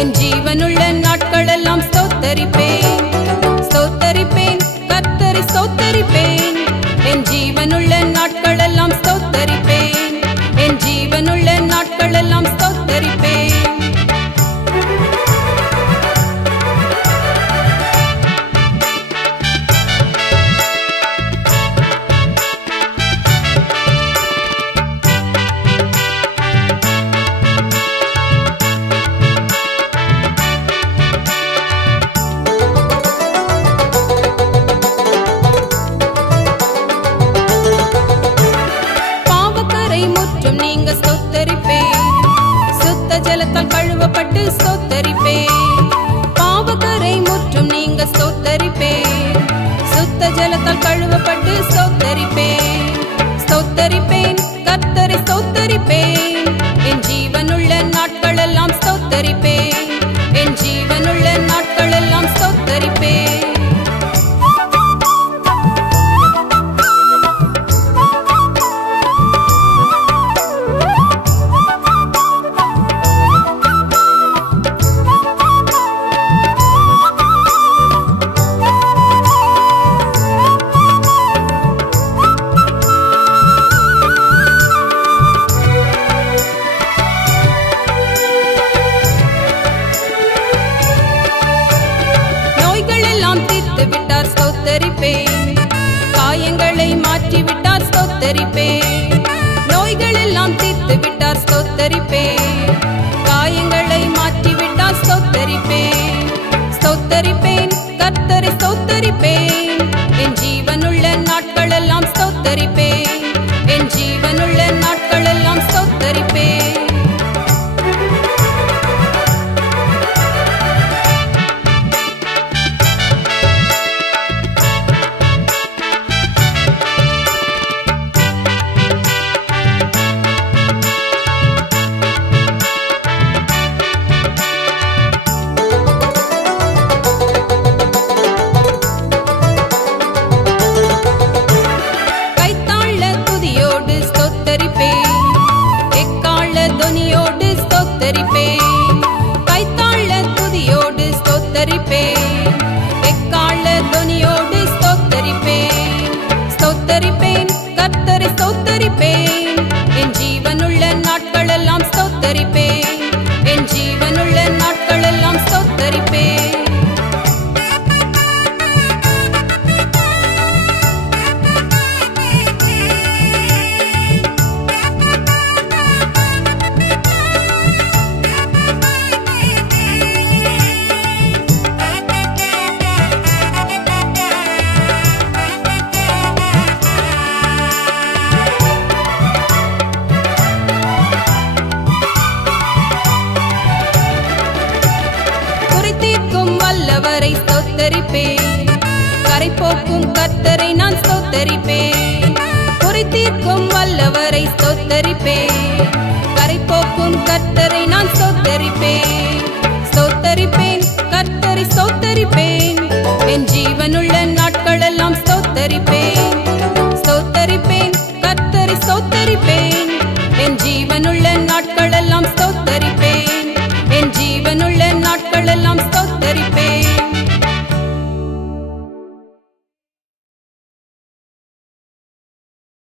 என் ஜீவனுள்ள நாட்களெல்லாம் ஸ்தோத்தரிப்பேன். ஸ்தோத்தரிப்பேன், கர்த்தரை ஸ்தோத்தரிப்பேன். என் ஜீவனுள்ள நாட்களெல்லாம் ஸ்தோத்தரிப்பேன். என் ஜீவனுள்ள நாட்களெல்லாம் ஸ்தோத்தரிப்பேன். நீங்க ஸ்தோத்தரிப்பேன். சுத்த ஜலத்தால் கழுவப்பட்டு ஸ்தோத்தரிப்பேன். பாவக்கரை முற்றும் நீங்க ஸ்தோத்தரிப்பேன். சுத்த ஜலத்தால் கழுவப்பட்டு ஸ்தோத்தரிப்பேன். ஸ்தோத்தரிப்பேன், கர்த்தரை ஸ்தோத்தரிப்பேன். என் ஜீவனுள்ள நாட்களெல்லாம் ஸ்தோத்தரிப்பேன். என் ஜீவனுள்ள நாட்களெல்லாம் ஸ்தோத்தரிப்பேன். விட்டார் ஸ்தோத்தரிப்பேன். காயங்களை மாற்றி விட்டார் ஸ்தோத்தரிப்பேன். நோய்கள் எல்லாம் தீர்த்து விட்டார் ஸ்தோத்தரிப்பேன். காயங்களை மாற்றி விட்டார் ஸ்தோத்தரிப்பேன். ஸ்தோத்தரிப்பேன், கர்த்தரை ஸ்தோத்தரிப்பேன். என் ஜீவனுள்ள நாட்களெல்லாம் ஸ்தோத்தரிப்பேன். என் ஜீவனுள்ள நாட்களெல்லாம் ஸ்தோத்தரிப்பேன். கைத்தாள துதியோடு ஸ்தோத்தரிப்பேன். எக்காள தொனியோடு ஸ்தோத்தரிப்பேன். ஸ்தோத்தரிப்பேன், கர்த்தரை ஸ்தோத்தரிப்பேன். என் ஜீவனுள்ள நாட்களெல்லாம் ஸ்தோத்தரிப்பேன். என் ஜீவனுள்ள நாட்களெல்லாம் ஸ்தோத்தரிப்பேன். வல்லவரை ஸ்தோத்தரிப்பேன். கரை போக்கும் கர்த்தரை நான் ஸ்தோத்தரிப்பேன். குறை தீர்க்கும் வல்லவரை ஸ்தோத்தரிப்பேன். கரை போக்கும் கர்த்தரை நான் ஸ்தோத்தரிப்பேன். ஸ்தோத்தரிப்பேன், கர்த்தரை ஸ்தோத்தரிப்பேன். என் ஜீவனுள்ள நாட்களெல்லாம் ஸ்தோத்தரிப்பேன். ஸ்தோத்தரிப்பேன், கர்த்தரை ஸ்தோத்தரிப்பேன். என் ஜீவனுள்ள நாட்களெல்லாம் ஸ்தோத்தரிப்பேன். என் ஜீவனுள்ள நாட்களெல்லாம் ஸ்தோத்தரிப்பேன்.